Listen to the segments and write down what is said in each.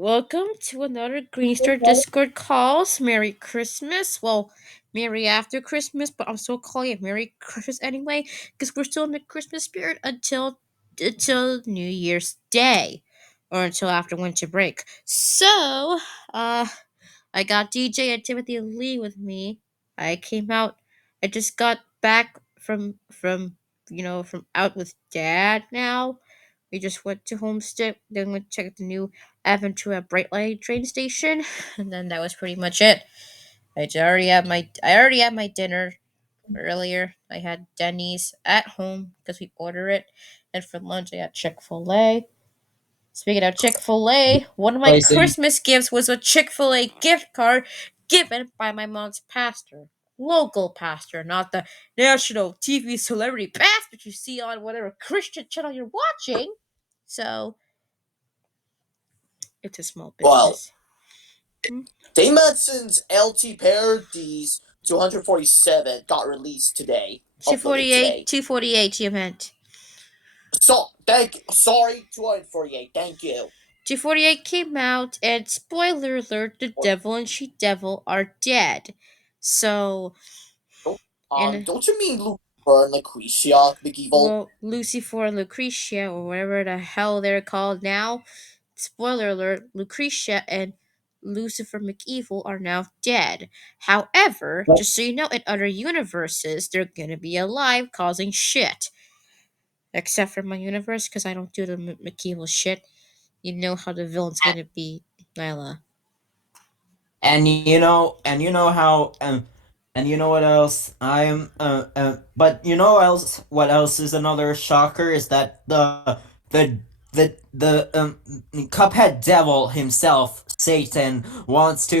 Welcome to another Greenstar Discord calls. Merry Christmas. Well, Merry after Christmas, but I'm still calling it Merry Christmas anyway, because we're still in the Christmas spirit until New Year's Day, or until after winter break. So, uh, I got DJ and Timothy Lee with me. I came out. I just got back from out with Dad now. We just went to Homestead, then we checked the new Aventura at Bright Light train station, and then that was pretty much it. I already had my dinner earlier. I had Denny's at home because we order it, and for lunch I had Chick-fil-A. Speaking of Chick-fil-A, one of my Placing. Christmas gifts was a Chick-fil-A gift card given by my mom's pastor. Local pastor, not the national TV celebrity pastor you see on whatever Christian channel you're watching. So, it's a small Well, business. Hmm? Damascen's LT Parodies 247 got released today. Uploaded 248, today. 248, you meant. Sorry, 248. Thank you. 248 came out, and spoiler alert, the devil and she devil are dead. So, Don't, and don't you mean Lucifer and Lucretia, Big Evil? well, Lucifer and Lucretia, or whatever the hell they're called now, spoiler alert, Lucretia and Lucifer McEvil are now dead. However, What? just so you know, in other universes, they're gonna be alive causing shit. Except for my universe, because I don't do the McEvil shit. You know how the villain's gonna be, Nyla. And you know what else? But what else is another shocker is that the Cuphead Devil himself, Satan, wants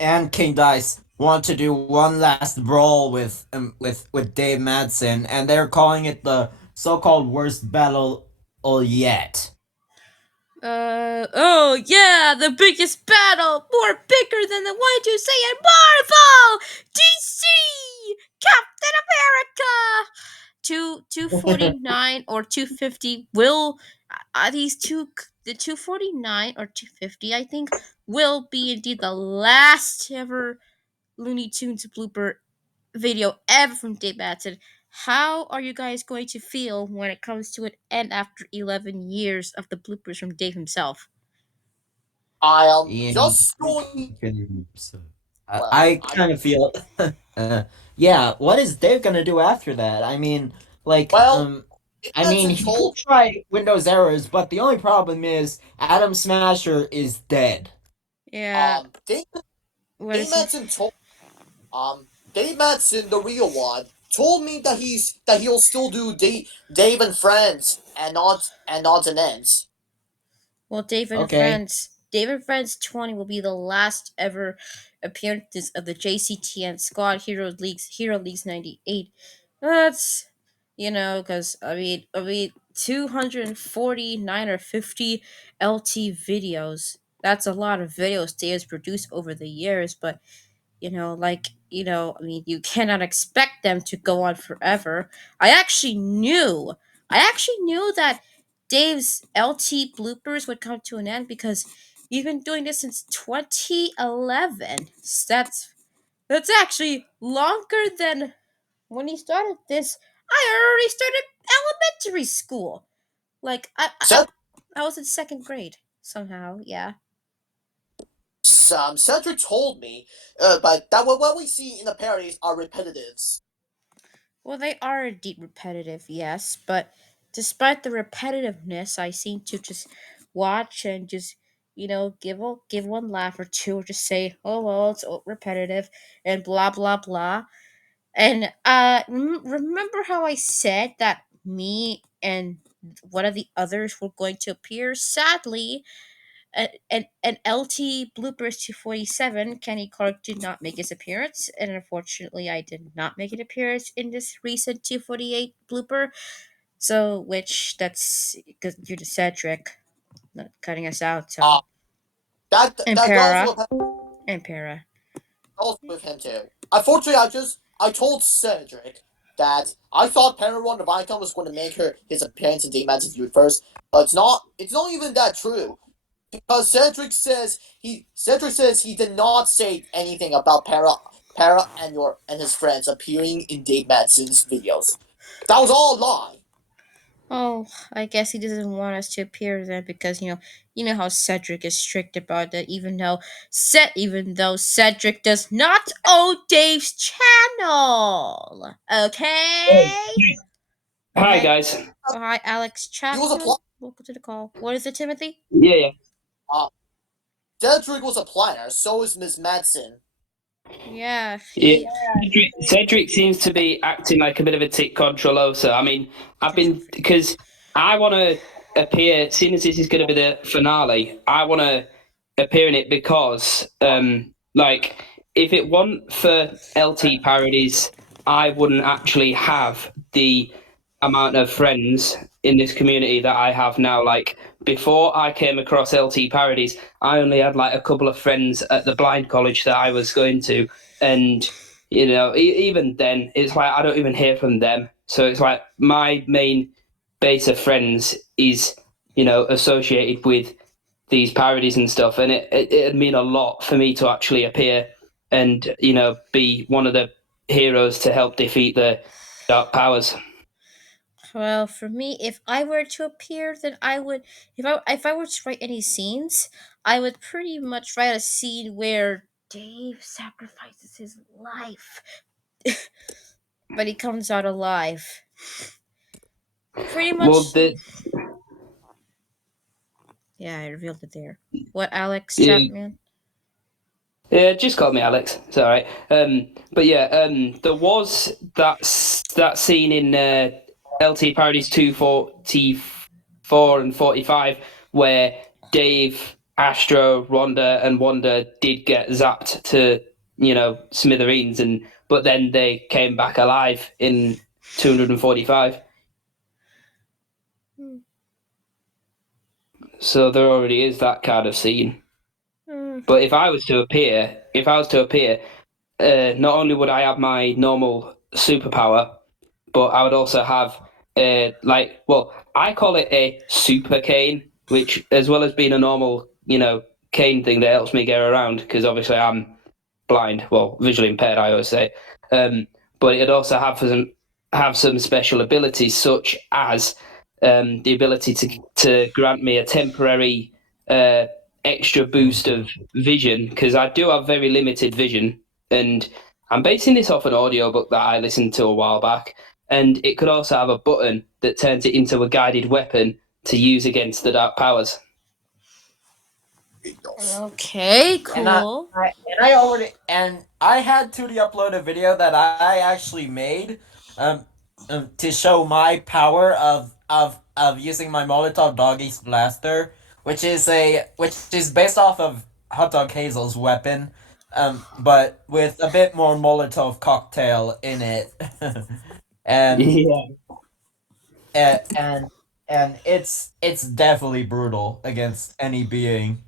and King Dice want to do one last brawl with Dave Madsen, and they're calling it the so-called worst battle yet. Oh yeah, the biggest battle, more bigger than the one you say in Marvel, DC, Captain America. 249 or 250 will these two the 249 or 250 I think will be indeed the last ever Looney Tunes blooper video ever from Dave Batson. How are you guys going to feel when it comes to an end after 11 years of the bloopers from Dave himself? I am Yeah, just going. so Well, I I kind of feel, yeah. What is Dave gonna do after that? well, Dave He could told try Windows errors, but the only problem is Adam Smasher is dead. Yeah, Dave what Dave is it? Madsen told Dave Madsen, the real one, told me that he'll still do Dave and Friends and not an ends. Well, Okay. Dave and Friends 20 will be the last ever appearances of the JCTN Squad Hero Leagues 98. That's, because, I mean, 249 or 50 LT videos. That's a lot of videos Dave has produced over the years, but I mean, you cannot expect them to go on forever. I actually knew that Dave's LT bloopers would come to an end because he's been doing this since 2011. That's actually longer than when he started this. I already started elementary school. Like I was in second grade somehow. Yeah. Cedric told me, but that what we see in the parodies are repetitives. Well, they are indeed repetitive, yes, but despite the repetitiveness, I seem to just watch and just give one laugh or two, or just say, "Oh well, it's repetitive," and blah blah blah. And remember how I said that me and one of the others were going to appear? Sadly, an LT bloopers 247, Kenny Clark did not make his appearance, and unfortunately, I did not make an appearance in this recent 248 blooper. So, which that's because due to Cedric not cutting us out. Uh, So, and that goes Para, with and Para. him too. Unfortunately, I told Cedric that I thought Penrod the Viscount was going to make his appearance in Dave Madsen's first, but it's not. It's not even that true. because Cedric says he did not say anything about Para and his friends appearing in Dave Madsen's videos. That was all a lie. Oh, I guess he doesn't want us to appear then because you know how Cedric is strict about that. Even though Cedric does not own Dave's channel. Oh, Okay. Oh hi hey, guys. oh hi, Alex He was a Chapman. pl- Welcome to the call. What is it, Timothy? Yeah, yeah, uh, Cedric was a planner. So is Miss Madsen. Yeah, yeah. he Cedric seems to be acting like a bit of a tick controlosa. I mean, I've potential been figure. because I want to appear. Seeing as this is going to be the finale, I want to appear in it because, like, if it weren't for LT parodies, I wouldn't actually have the amount of friends in this community that I have now. Like before I came across LT parodies, I only had like a couple of friends at the blind college that I was going to, and even then, it's like I don't even hear from them. So it's like my main base of friends is associated with these parodies and stuff, and it'd mean a lot for me to actually appear and be one of the heroes to help defeat the dark powers. Well, for me, if I were to appear, then I would. If I were to write any scenes, I would pretty much write a scene where Dave sacrifices his life, but he comes out alive. Pretty Well, much. the Yeah, I revealed it there. What, Alex yeah, Chapman? yeah, just call me Alex. It's all right. But yeah, there was that scene in LT Parodies 244 and 45 where Dave, Astro, Rhonda, and Wanda did get zapped to smithereens, and but then they came back alive in 245. Hmm. So there already is that kind of scene. Hmm. But if I was to appear, not only would I have my normal superpower, but I would also have well, I call it a super cane, which as well as being a normal, cane thing that helps me get around, because obviously I'm blind, well, visually impaired, I always say. Um, but it'd also have some special abilities, such as the ability to grant me a temporary uh, extra boost of vision, because I do have very limited vision, and I'm basing this off an audiobook that I listened to a while back. And it could also have a button that turns it into a guided weapon to use against the dark powers. Okay, And I, cool. and I had to upload a video that I actually made um, to show my power of using my Molotov Doggy's blaster, which is based off of Hot Dog Hazel's weapon, but with a bit more Molotov cocktail in it. and Yeah. and and it's definitely brutal against any being.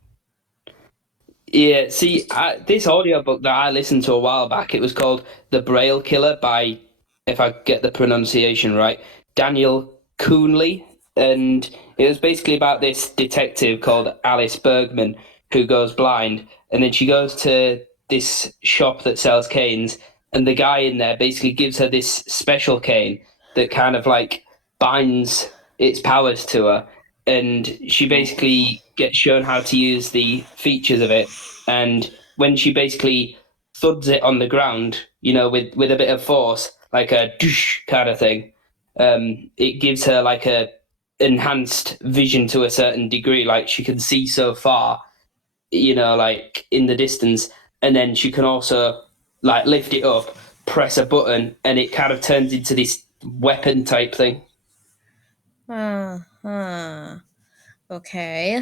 Yeah, see, this audiobook that I listened to a while back, it was called The Braille Killer by, if I get the pronunciation right, Daniel Coonley. And it was basically about this detective called Alice Bergman who goes blind. And then she goes to this shop that sells canes. And the guy in there basically gives her this special cane that kind of like binds its powers to her. And she basically gets shown how to use the features of it, and when she basically thuds it on the ground, with a bit of force, like a douche kind of thing, it gives her like a enhanced vision to a certain degree. Like she can see so far, like in the distance, and then she can also like lift it up, press a button, and it kind of turns into this weapon type thing. Huh. Okay.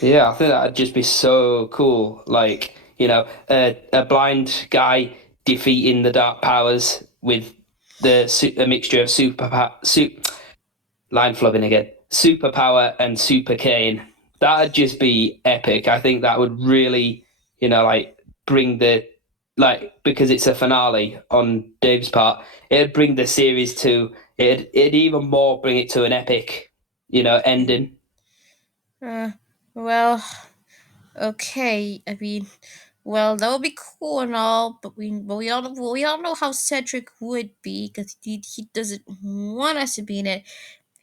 Yeah, I think that'd just be so cool. Like, a blind guy defeating the dark powers with a mixture of line flubbing again, superpower and super cane. That'd just be epic. I think that would really, like bring because it's a finale on Dave's part. It'd bring the series to it'd even more bring it to an epic, ending. Uh, well, okay. I mean, well, that would be cool and all, but we all know how Cedric would be because he doesn't want us to be in it.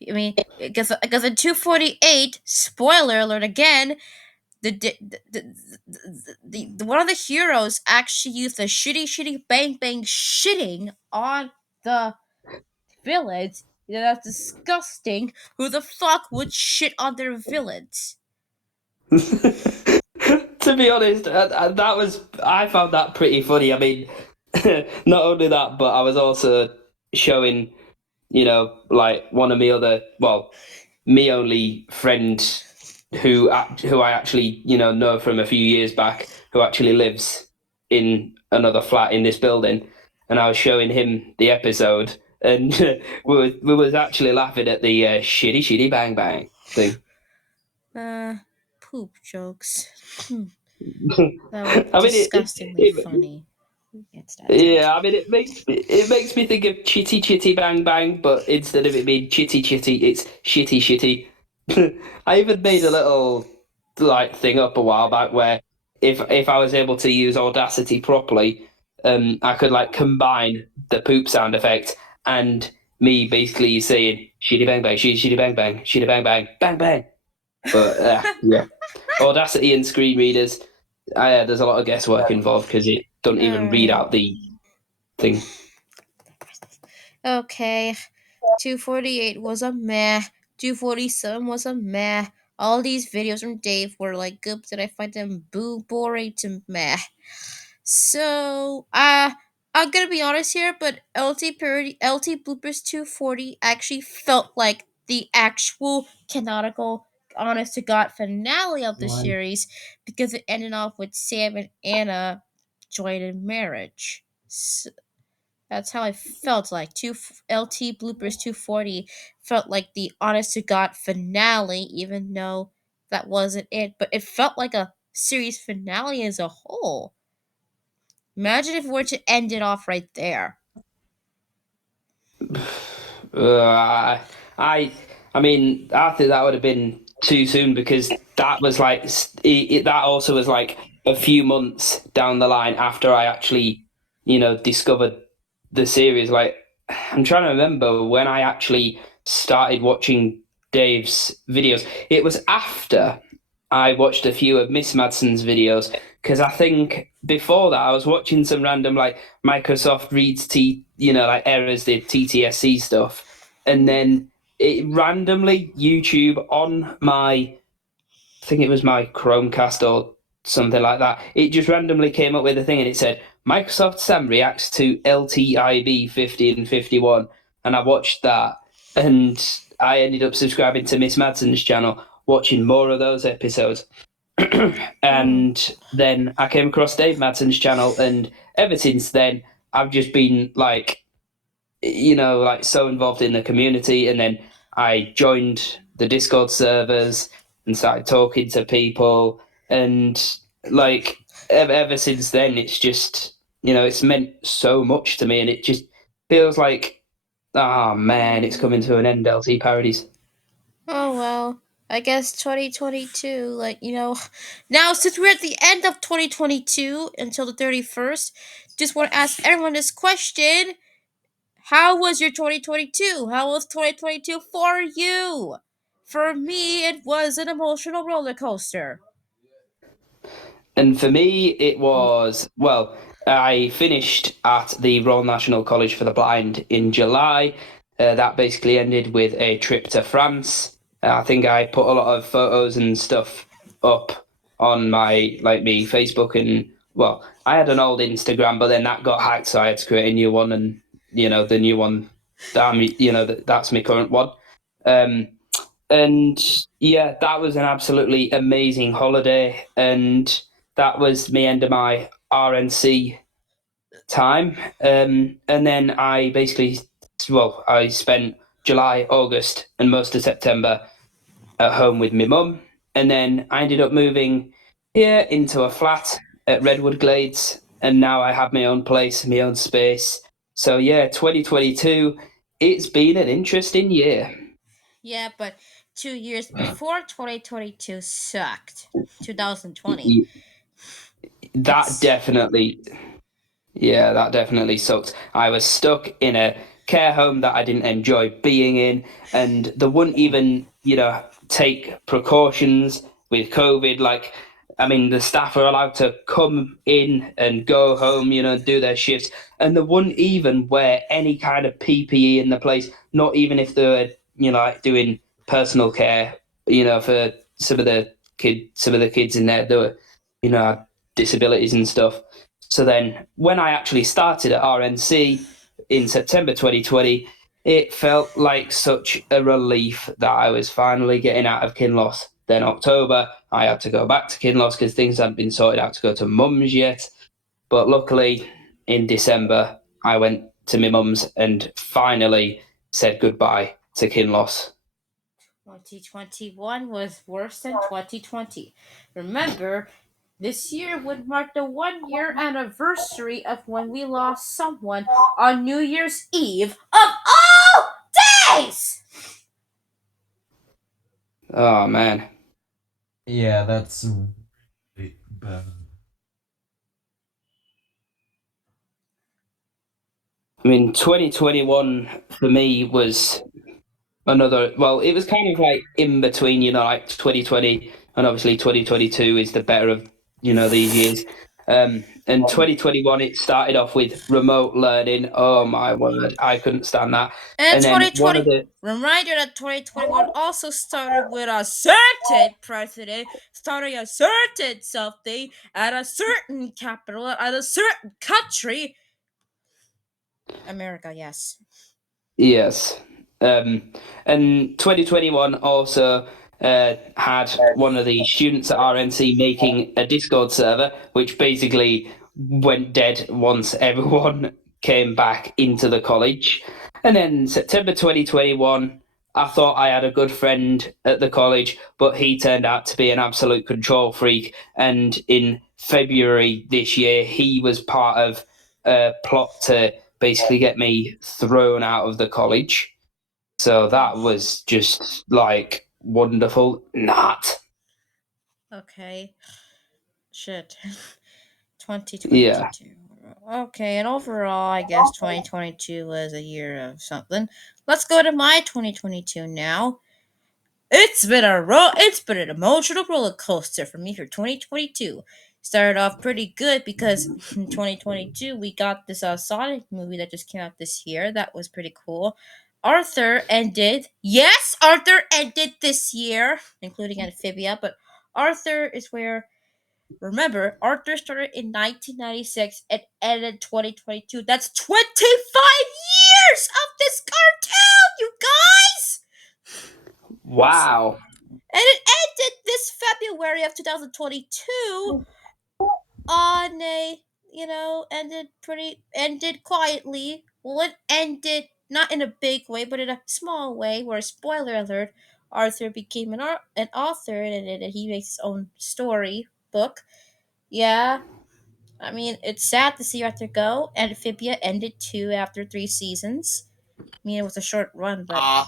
I mean, because in 248, spoiler alert again, the one of the heroes actually used the shitty bang bang shitting on the villains. You know, that's disgusting. Who the fuck would shit on their villains? To be honest, that was I found that pretty funny. I mean, not only that, but I was also showing, like one of my other, well, me only friend who I actually know from a few years back, who actually lives in another flat in this building, and I was showing him the episode, and we was actually laughing at the shitty bang bang thing. Uh, poop jokes. That were I mean, disgustingly it funny. Who gets that yeah, title? I mean, it makes me think of chitty chitty bang bang, but instead of it being chitty chitty, it's shitty shitty. I even made a little like thing up a while back where if I was able to use Audacity properly, I could like combine the poop sound effect and me basically saying shitty bang bang, shitty bang bang, shitty bang bang, bang bang. But yeah, Audacity and screen readers, there's a lot of guesswork involved because it don't even read Alright. out the thing. Okay. 248 was a meh. 247 was a meh. All these videos from Dave were like good, but I find them boring to meh. So, I'm gonna be honest here, but LT Bloopers 240 actually felt like the actual canonical, honest to God finale of the One. series because it ended off with Sam and Anna joined in marriage. So, that's how I felt like. LT Bloopers 240 felt like the honest to God finale, even though that wasn't it. But it felt like a series finale as a whole. Imagine if we were to end it off right there. Uh, I, I mean, I think that would have been too soon because that was like that also was like a few months down the line after I actually, discovered the series. Like, I'm trying to remember when I actually started watching Dave's videos. It was after I watched a few of Miss Madsen's videos because I think before that I was watching some random like Microsoft reads like errors, the TTSC stuff, and then it randomly YouTube on my, I think it was my Chromecast or something like that. It just randomly came up with a thing and it said Microsoft Sam reacts to LTIB 50 and 51, and I watched that, and I ended up subscribing to Miss Madsen's channel, watching more of those episodes. Hmm. And then I came across Dave Madsen's channel, and ever since then, I've just been like, like so involved in the community. And then I joined the Discord servers and started talking to people. And like, ever since then, it's just, it's meant so much to me. And it just feels like, ah, man, it's coming to an end, LT Parodies. Oh well. I guess 2022, now since we're at the end of 2022 until the 31st, just want to ask everyone this question. How was your 2022? How was 2022 for you? For me, it was an emotional roller coaster. And for me, it was, well, I finished at the Royal National College for the Blind in July. That basically ended with a trip to France. I think I put a lot of photos and stuff up on me Facebook, and well, I had an old Instagram, but then that got hacked, so I had to create a new one, and the new one that's my current one. Um, and yeah, that was an absolutely amazing holiday, and that was me end of my RNC time. And then I basically, well, I spent July, August, and most of September at home with my mum, and then I ended up moving here into a flat at Redwood Glades, and now I have my own place, my own space. So yeah, 2022, it's been an interesting year. Yeah, but 2 years before 2022 sucked. 2020. Y- That It's definitely Yeah, that definitely sucked. I was stuck in a care home that I didn't enjoy being in, and they wouldn't even, take precautions with COVID. Like, I mean, the staff are allowed to come in and go home, do their shifts, and they wouldn't even wear any kind of PPE in the place, not even if they were, like doing personal care, for some of the kids in there that were, had disabilities and stuff. So then, when I actually started at RNC in September 2020, it felt like such a relief that I was finally getting out of Kinloss. Then October, I had to go back to Kinloss because things hadn't been sorted out to go to mum's yet. But luckily, in December, I went to my mum's and finally said goodbye to Kinloss. 2021 was worse than 2020. Remember, this year would mark the 1 year anniversary of when we lost someone on New Year's Eve of all days! Oh man. Yeah, that's really bad. I mean, 2021 for me was another, well, it was kind of like in between, like 2020 and obviously 2022 is the better of, these years. And 2021, it started off with remote learning. Oh my word, I couldn't stand that. And And then one of 2020, the, reminder that 2021 also started with a certain president starting a certain something at a certain capital at a certain country. America, yes. yes. And 2021 also had one of the students at RNC making a Discord server, which basically went dead once everyone came back into the college. And then September 2021, I thought I had a good friend at the college, but he turned out to be an absolute control freak. And in February this year, he was part of a plot to basically get me thrown out of the college. So that was just like wonderful. Not. Okay. Shit. Yeah. 2022. Okay, and overall, I guess 2022 was a year of something. Let's go to my 2022 now. It's been an emotional roller coaster for me for 2022. Started off pretty good because in 2022 we got this Sonic movie that just came out this year. That was pretty cool. Arthur ended. Yes, Arthur ended this year, including Amphibia, but Arthur is where. Remember, Arthur started in 1996 and ended 2022. That's 25 years of this cartoon, you guys! Wow. And it ended this February of 2022 on a, ended quietly. Well, it ended not in a big way, but in a small way, where, spoiler alert, Arthur became an author and he makes his own story book. Yeah, I mean, it's sad to see Arthur go. Amphibia ended too after 3 seasons. I mean, it was a short run, but, Uh,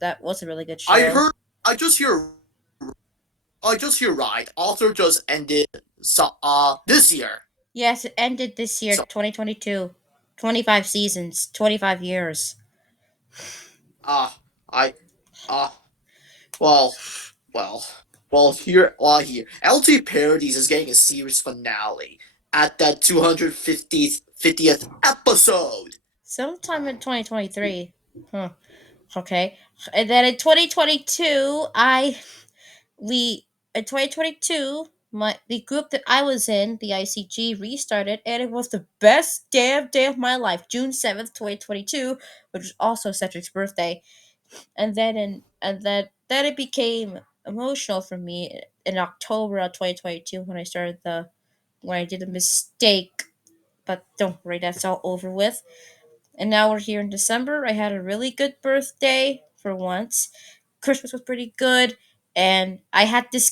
that was a really good I show. heard. I just hear. I just hear right. Author just ended. This year. Yes, it ended this year, So 2022. 25 seasons, 25 years. uh, I uh, well, well, here. LT Parodies is getting a series finale at that 250th episode. Sometime in 2023. Huh. Okay. And then in 2022, in 2022, the group that I was in, the ICG, restarted, and it was the best damn day of my life. June 7th, 2022, which was also Cedric's birthday. And then it became emotional for me in October of 2022 when I did a mistake. But don't worry, that's all over with. And now we're here in December. I had a really good birthday for once. Christmas was pretty good. And I had this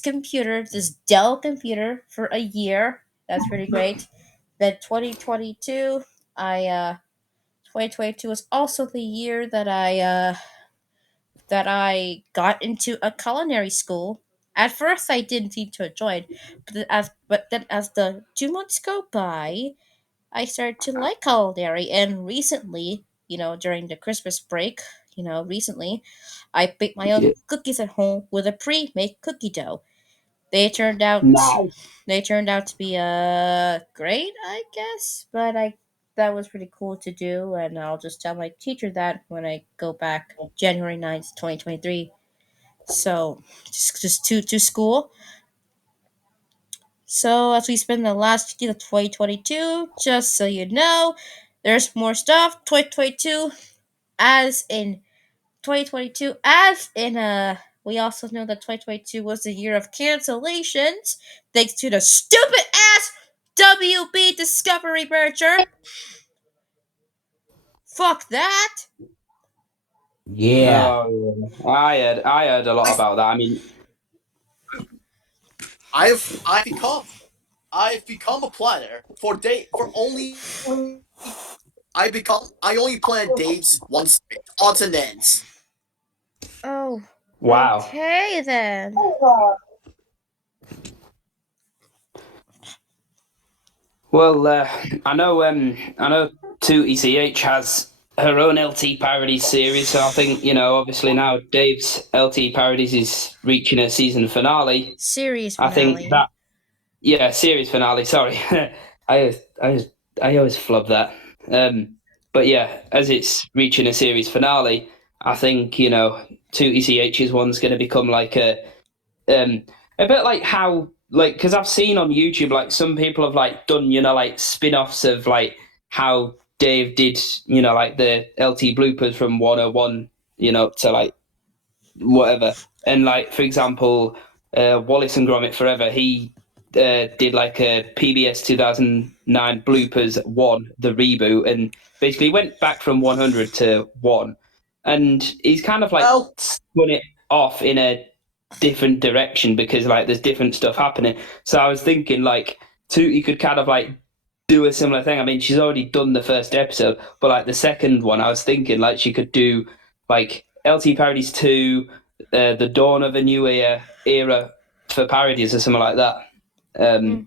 Dell computer for a year. That's pretty great. Then 2022, I 2022 was also the year that I that I got into a culinary school. At first, I didn't seem to enjoy it, but then as the 2 months go by, I started to like culinary. And recently, during the Christmas break, recently, I baked my own Yeah. cookies at home with a pre-made cookie dough. They turned out Nice. they turned out to be great, I guess. But I that was pretty cool to do, and I'll just tell my teacher that when I go back January 9th, 2023. So just to school. So as we spend the last year of 2022, just so you know, there's more stuff. 2022, as in 2022, as in we also know that 2022 was the year of cancellations, thanks to the stupid ass WB Discovery merger. Fuck that. Yeah. Oh, yeah. I heard a lot I about that. I mean, I've become a planner for day for only I only plan dates once odds and ends. Oh, wow. okay then. Well, I know Two ECH has her own LT parodies series, so I think obviously now Dave's LT parodies is reaching a season finale. Series I think finale. that yeah, series finale. Sorry, I I I always flub that. But yeah, as it's reaching a series finale, I think Two ECH's one's going to become like um a bit like how like because I've seen on YouTube like some people have like done like spin-offs of like how Dave did like the LT bloopers from 101 to like whatever. And like for example, Wallace and Gromit Forever, he did like a PBS 2009 bloopers one, the reboot, and basically went back from 100 to one, and he's kind of like Well, spun it off in a different direction because like there's different stuff happening. So I was thinking like Tootie could kind of like do a similar thing. I mean, she's already done the first episode, but like the second one, I was thinking like she could do like LT Parodies 2, the dawn of a new era for parodies or something like that. Hmm.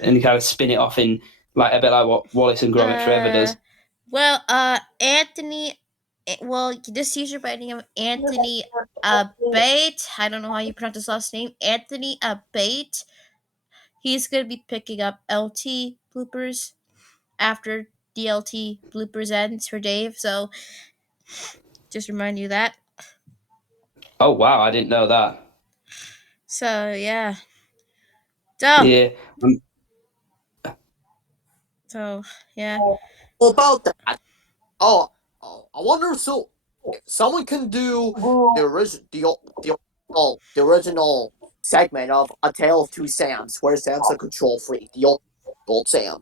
And kind of spin it off in like a bit like what Wallace and Gromit Forever Uh, does. well, Anthony. This user by the name of Anthony Abate. I don't know how you pronounce his last name. Anthony Abate. He's gonna be picking up LT bloopers after the LT bloopers ends for Dave. So just remind you of that. Oh wow, I didn't know that. So yeah. So Yeah. so yeah. about that. Oh, I wonder if someone can do the original the original segment of A Tale of Two Sams, where Sam's a control freak, the old Sam.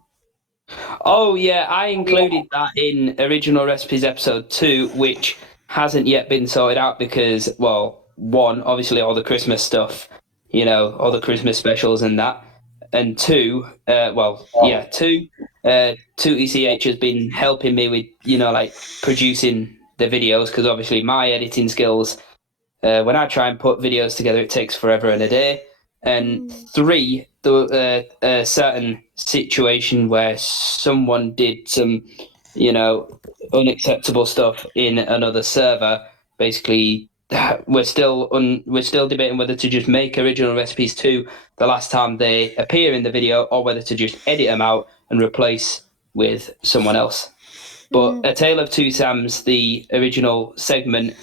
Oh yeah, I included that in original recipes episode 2, which hasn't yet been sorted out because, well, one, obviously all the Christmas stuff, all the Christmas specials and that, and two, two ECH has been helping me with like producing the videos because obviously my editing skills when I try and put videos together, it takes forever and a day. And Mm. three, a certain situation where someone did some, unacceptable stuff in another server. Basically, we're still debating whether to just make original recipes too the last time they appear in the video, or whether to just edit them out and replace with someone else. But Mm. A Tale of Two Sams, the original segment,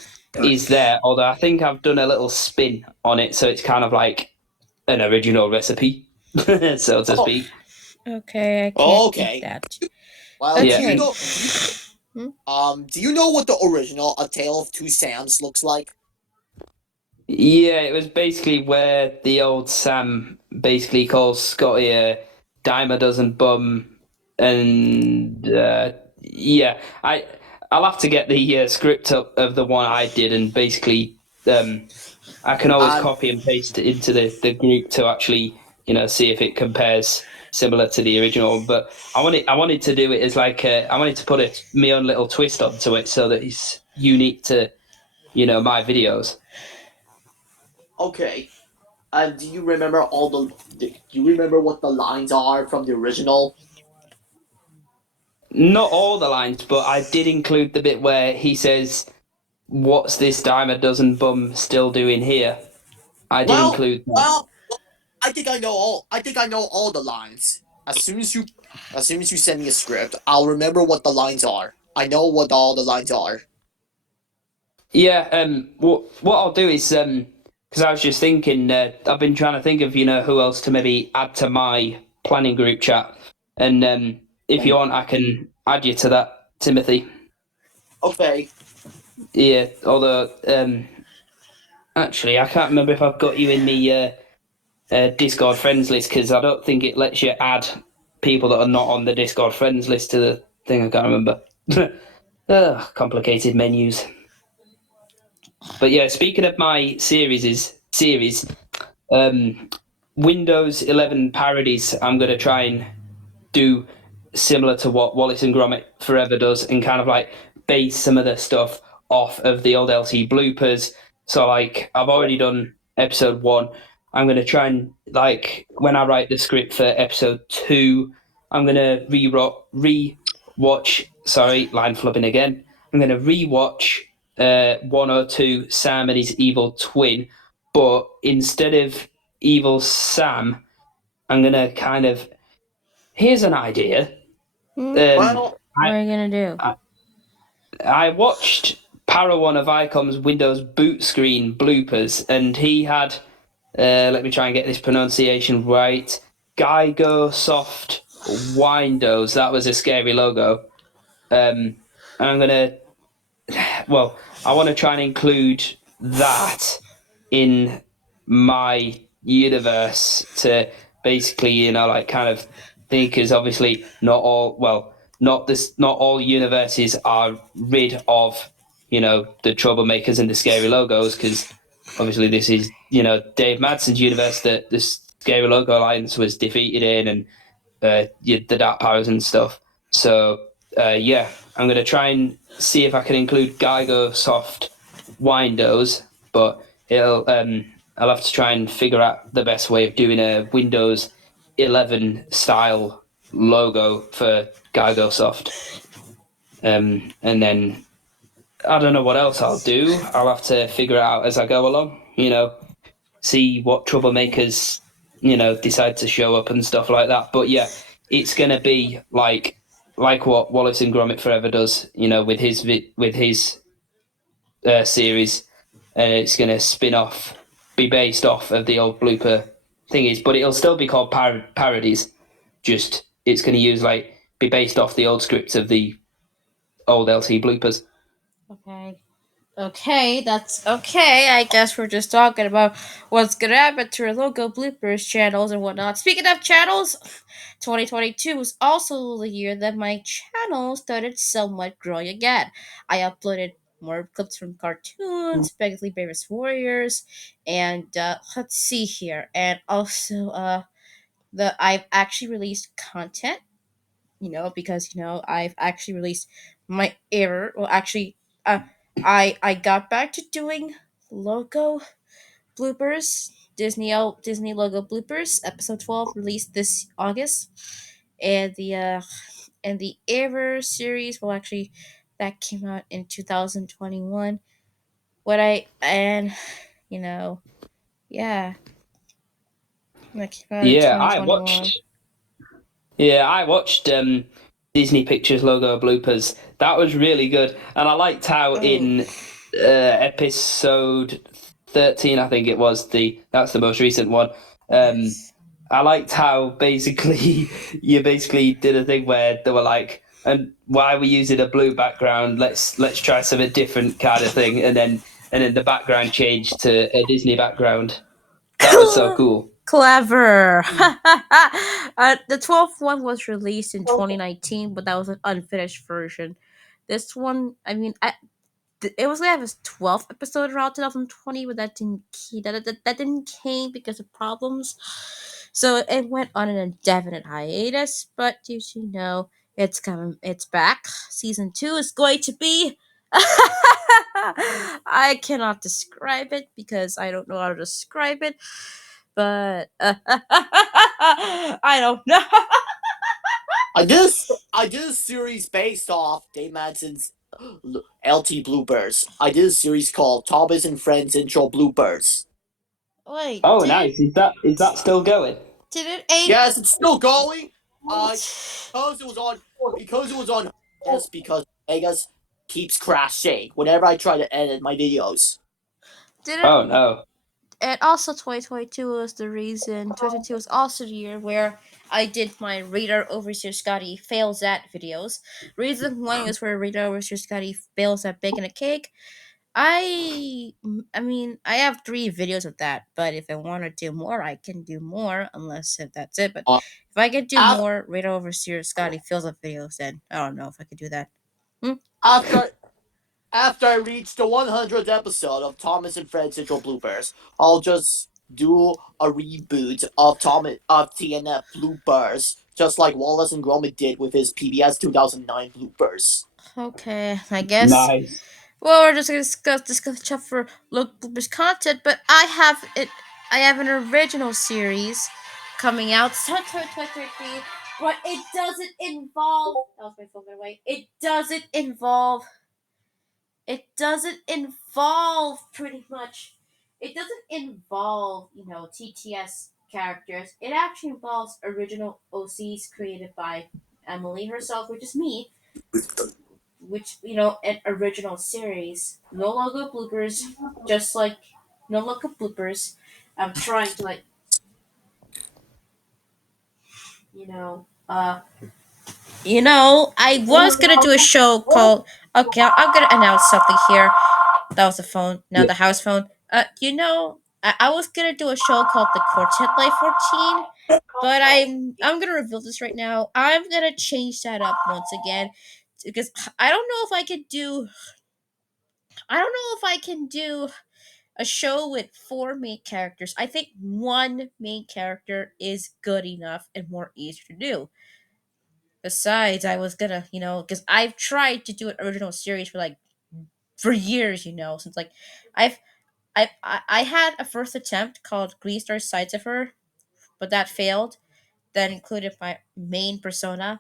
is there. Although I think I've done a little spin on it, so it's kind of like an original recipe, so to Oh, speak. Okay, I can't eat okay. that. Well, Yeah. Okay. Hmm? do you know what the original A Tale of Two Sams looks like? Yeah, it was basically where the old Sam basically calls Scotty a dime a dozen bum, and yeah, I'll have to get the script up of the one I did, and basically I can always Um, copy and paste it into the group to actually see if it compares similar to the original. But I wanted to do it as like I wanted to put my own little twist onto it so that it's unique to my videos. Okay. Do you remember do you remember what the lines are from the original? Not all the lines, but I did include the bit where he says, "What's this dime a dozen bum still doing here?" I did Well, include that. well, I think I know all. I think I know all the lines. As soon as you send me a script, I'll remember what the lines are. I know what all the lines are. Yeah, what I'll do is because I was just thinking, I've been trying to think of who else to maybe add to my planning group chat, and if you want, I can add you to that, Timothy. Okay. Yeah, although actually, I can't remember if I've got you in the Discord friends list because I don't think it lets you add people that are not on the Discord friends list to the thing. I can't remember. Ugh, complicated menus. But yeah, speaking of my series, um, Windows 11 parodies. I'm gonna try and do similar to what Wallace and Gromit Forever does, and kind of like base some of the stuff off of the old LT bloopers. So like I've already done episode 1. I'm gonna try and like when I write the script for episode 2, I'm gonna re-watch. Sorry, line flubbing again. I'm gonna re-watch 102 Sam and his evil twin, but instead of evil Sam, I'm gonna kind of here's an idea. Hmm? Um, Well, What I are you gonna do? I, I watched One of Icom's Windows boot screen bloopers, and he had let me try and get this pronunciation right. Gygo Soft Windows. That was a scary logo. And I'm gonna well, I want to try and include that in my universe to basically, like kind of think, because obviously not all universes are rid of, the troublemakers and the scary logos, because obviously this is, Dave Madsen's universe that the Scary Logo Alliance was defeated in, and the Dark Powers and stuff. So yeah, I'm gonna try and see if I can include Geigo Soft Windows, but I'll have to try and figure out the best way of doing a Windows 11 style logo for Geigo Soft. And then I don't know what else I'll do. I'll have to figure it out as I go along. See what troublemakers decide to show up and stuff like that. But yeah, it's gonna be like what Wallace and Gromit Forever does, with his series, and it's gonna be based off of the old blooper thingies, but it'll still be called parodies. Just it's gonna be based off the old scripts of the old LT bloopers. Okay. Okay, that's okay. I guess we're just talking about what's gonna happen to our local bloopers channels and whatnot. Speaking of channels, 2022 was also the year that my channel started somewhat growing again. I uploaded more clips from cartoons, Begley Bravest Warriors, and let's see here, and also the I've actually released content, because I've actually released my error. Well, actually, uh, I got back to doing logo bloopers, Disney logo bloopers. Episode 12 released this August, and the error series. Well, actually, that came out in 2021. What I and you know yeah, that came out in Yeah, 2021. I watched Disney Pictures logo bloopers. That was really good, and I liked how Oh in episode 13, I think it was that's the most recent one. Um, yes. I liked how basically you basically did a thing where they were like, "And why are we using a blue background? Let's try something different," kind of thing, and then the background changed to a Disney background. That was so cool. Clever. The 12th one was released in 2019, but that was an unfinished version. This one, I mean, it was gonna have its 12th episode around 2020, but that didn't came because of problems. So it went on an indefinite hiatus. But did you know it's coming? It's back. Season 2 is going to be I cannot describe it because I don't know how to describe it, but I don't know. I did a series based off Dave Madsen's LT Bloopers. I did a series called Thomas and Friends Intro Bloopers. Wait, Oh, nice. Is that still going? did it aim? Yes, it's still going. Uh, because it was on because it was on hiatus because Vegas keeps crashing whenever I try to edit my videos. Did it? Oh no. And also, 2022 was the reason. 2022 was also the year where I did my Radar Overseer Scotty fails at videos. Reason one was where Radar Overseer Scotty fails at baking a cake. I mean, I have 3 videos of that, but if I want to do more, I can do more, unless if that's it. But Uh, if I could do af- more Radar Overseer Scotty fails at videos, then I don't know if I could do that. Hmm? after after I reach the 100th episode of Thomas and Friends Intro Bloopers, I'll just do a reboot of TNF bloopers, just like Wallace and Gromit did with his PBS 2009 bloopers. Okay, I guess. Nice. Well, we're just gonna discuss stuff for local bloopers content, but I have it. I have an original series coming out sometime 2023, but it doesn't involve. That was my phone by the way. It doesn't involve. It doesn't involve pretty much. It doesn't involve TTS characters. It actually involves original OCs created by Emily herself, which is me, which an original series. No logo bloopers, just like no logo bloopers. I'm trying to you know, uh, I was gonna do a show called. Okay, I'm gonna announce something here. That was the phone. Now Yeah. the house phone. I was gonna do a show called The Quartet Life 14, but I'm gonna reveal this right now. I'm gonna change that up once again because I don't know if I could do. I don't know if I can do a show with 4 main characters. I think one main character is good enough and more easy to do. Besides, I was gonna, because I've tried to do an original series for years, since I've I had a first attempt called Greenstar Sides of Her, but that failed. That included my main persona,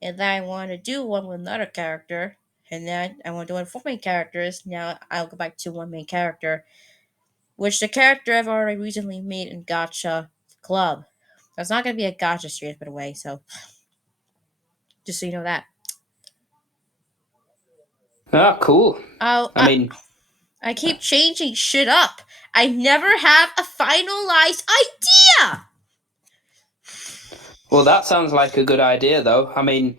and then I want to do one with another character, and then I want to do one with 4 main characters. Now I'll go back to one main character, which the character I've already recently made in Gotcha Club. That's not going to be a Gotcha series, by the way, so just so you know that. Ah, cool. Oh, I mean, I keep changing shit up. I never have a finalized idea. well, that sounds like a good idea, though. I mean,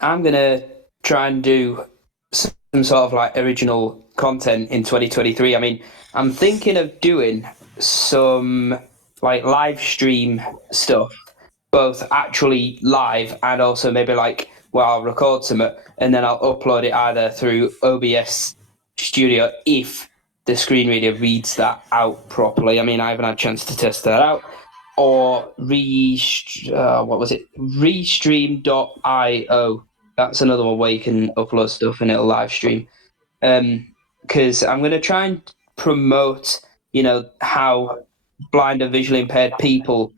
I'm gonna try and do some sort of like original content in 2023. I mean, I'm thinking of doing some like live stream stuff, both actually live and also maybe like where I'll record some and then I'll upload it either through OBS Studio if the screen reader reads that out properly. I mean, I haven't had a chance to test that out. Or what was it? Restream.io. That's another one where you can upload stuff and it'll live stream. Because I'm going to try and promote, how blind and visually impaired people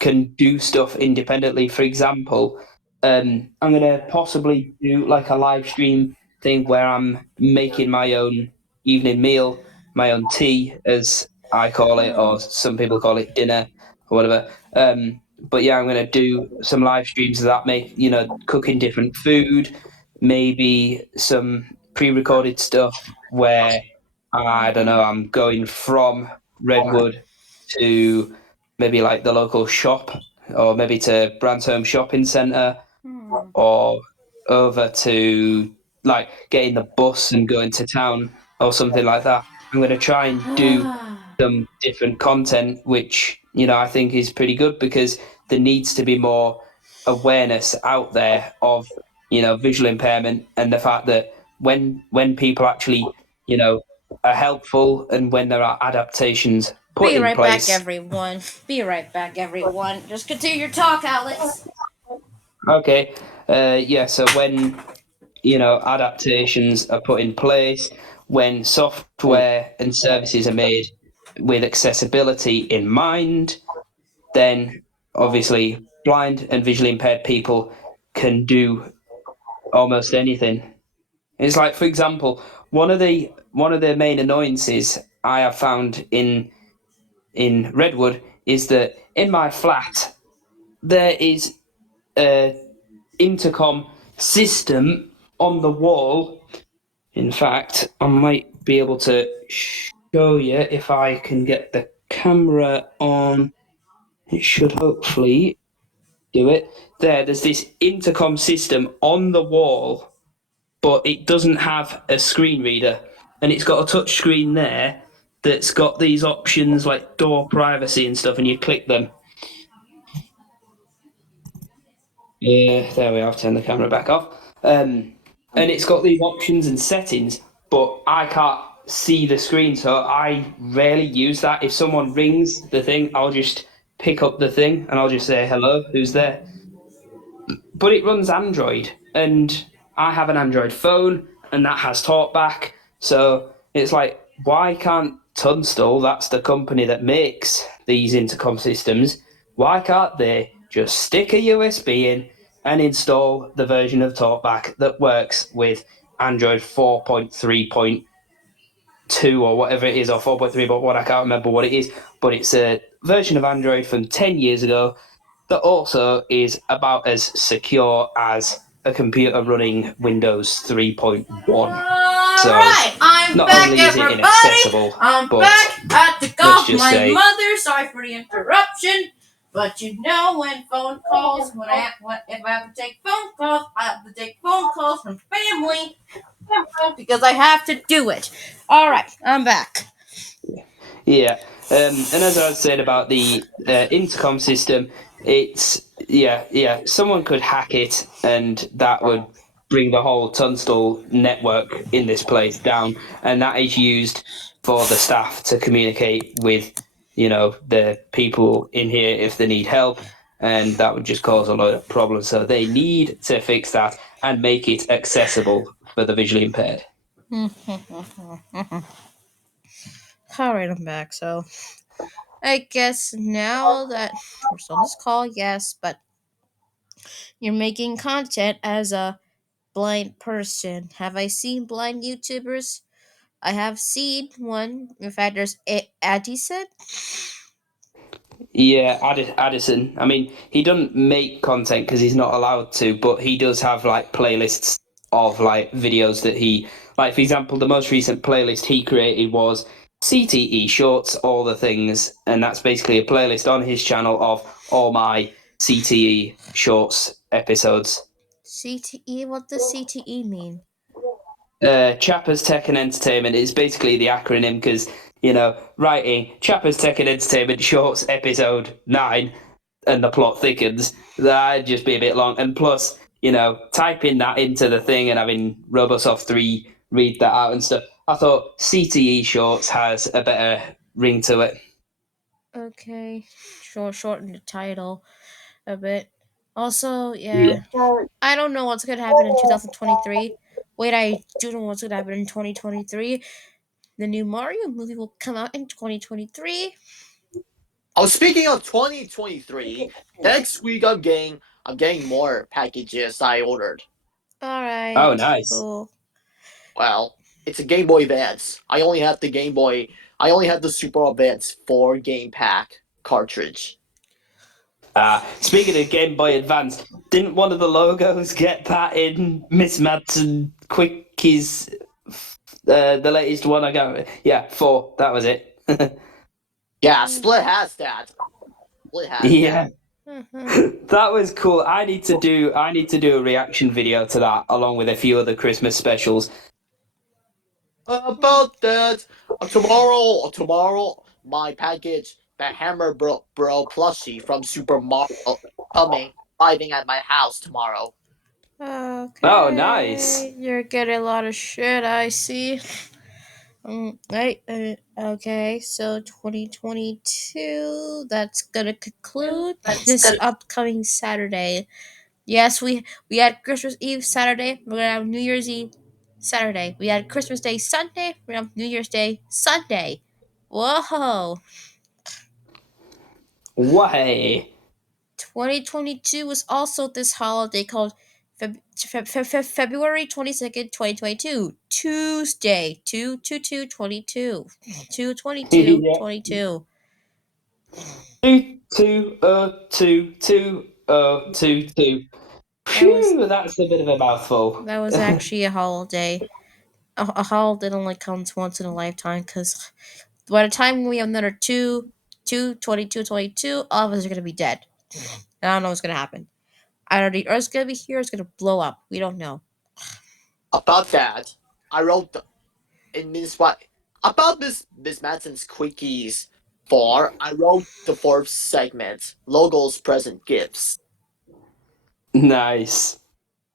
can do stuff independently. For example, I'm going to possibly do like a live stream thing where I'm making my own evening meal, my own tea, as I call it, or some people call it dinner or whatever. But yeah, I'm going to do some live streams of that, cooking different food, maybe some pre-recorded stuff where I don't know, I'm going from Redwood to maybe like the local shop or maybe to Brand's Shopping Centre Hmm. or over to like getting the bus and going to town or something like that. I'm going to try and do some different content, which, I think is pretty good because there needs to be more awareness out there of, visual impairment and the fact that when people actually, you know, are helpful and when there are adaptations put Be in right back, place. everyone. Be right back, everyone. Just continue your talk, Alex. Okay. Yeah. So when adaptations are put in place, when software and services are made with accessibility in mind, then obviously blind and visually impaired people can do almost anything. It's like, for example, one of the main annoyances I have found in Redwood is that in my flat there is a intercom system on the wall. In fact, I might be able to show you if I can get the camera on. It should hopefully do it. There's this intercom system on the wall, but it doesn't have a screen reader. And it's got a touch screen there that's got these options like door privacy and stuff, and you click them. Yeah, there we are. I've turned the camera back off. And it's got these options and settings, but I can't see the screen, so I rarely use that. If someone rings the thing, I'll just pick up the thing and I'll just say, hello, who's there? But it runs Android, and I have an Android phone, and that has TalkBack. So it's like, why can't Tunstall, that's the company that makes these intercom systems, why can't they just stick a USB in and install the version of TalkBack that works with Android 4.3.2 or whatever it is, or 4.3, but what I can't remember what it is. But it's a version of Android from 10 years ago that also is about as secure as a computer running Windows 3.1. So Alright, I'm not back, only is it everybody. inaccessible, I'm but back. Had to let's call just my say, mother. Sorry for the interruption. But you know, when phone calls, if I have to take phone calls, I have to take phone calls from family because I have to do it. Alright, I'm back. yeah. And as I was saying about the intercom system, it's yeah. Someone could hack it, and that would bring the whole Tunstall network in this place down. And that is used for the staff to communicate with, the people in here if they need help. And that would just cause a lot of problems. So they need to fix that and make it accessible for the visually impaired. Alright, I'm back. So, I guess now that we're still on this call, yes, but you're making content as a blind person. Have I seen blind YouTubers? I have seen one. In fact, there's Addison. Yeah, Addison. I mean, he doesn't make content because he's not allowed to, but he does have like playlists of like videos that like for example, the most recent playlist he created was CTE Shorts, all the things, and that's basically a playlist on his channel of all my CTE Shorts episodes. CTE? What does CTE mean? Chappers Tech and Entertainment is basically the acronym because, writing Chappers Tech and Entertainment Shorts Episode 9 and the plot thickens, that'd just be a bit long. And plus, typing that into the thing and having Robosoft 3 read that out and stuff, I thought CTE Shorts has a better ring to it. Okay, shorten the title a bit. Also, Yeah. yeah, I don't know what's gonna happen in 2023. Wait, I do know what's gonna happen in 2023. The new Mario movie will come out in 2023. Oh, speaking of 2023, next week I'm getting more packages I ordered. All Oh, right, nice. cool. Well, it's a Game Boy Advance. I only have the Game Boy. I only have the Super Advance 4 game pack cartridge. Speaking of Game Boy Advance, didn't one of the logos get that in Miss Madsen Quickies? The latest one I got. Yeah, 4. That was it. Yeah, Mm, Split has that. Split has that. Yeah, mhm. that was cool. I need to do a reaction video to that along with a few other Christmas specials. About that, tomorrow, my package, the Hammer Bro plushie from Super Mario, coming, arriving at my house tomorrow. Oh, nice. Okay, you're getting a lot of shit. I see. Right. Okay. So 2022. That's gonna conclude this upcoming Saturday. Yes, we had Christmas Eve Saturday. We're gonna have New Year's Eve Saturday. We had Christmas Day Sunday. We have New Year's Day Sunday. Whoa. Why? 2022 was also this holiday called February 22nd, 2022. Tuesday. 2/22/22. 2/22 Yeah. 22. 2 2 That was Phew, that's a bit of a mouthful. that was actually a holiday. A holiday only comes once in a lifetime because by the time we have another 22, all of us are going to be dead. I don't know what's going to happen. Either the Earth's going to be here or it's going to blow up. We don't know. About that, I wrote in Miss what about Miss Madsen's quickies. I wrote the fourth segment, logos, present gifts. Nice.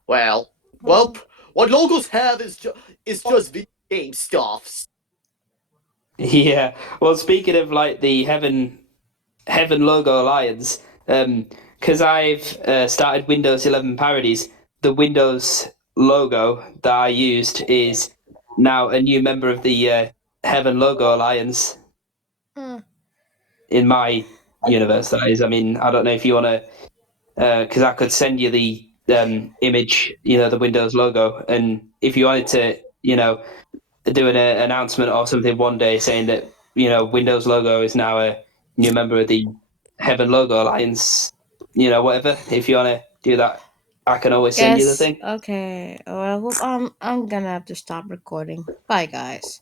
Well, well, Oh. what logos have is just video game stuffs. Yeah. Well, speaking of like the Heaven Logo Alliance, because I've started Windows 11 parodies, the Windows logo that I used is now a new member of the Heaven Logo Alliance Huh. in my universe. That is, I mean, I don't know if you want to, because I could send you the image, the Windows logo, and if you wanted to, do an announcement or something one day saying that Windows logo is now a new member of the Heaven Logo Alliance, whatever. If you want to do that, I can always send you the Guess. thing. Okay. Well, I'm gonna have to stop recording. Bye, guys.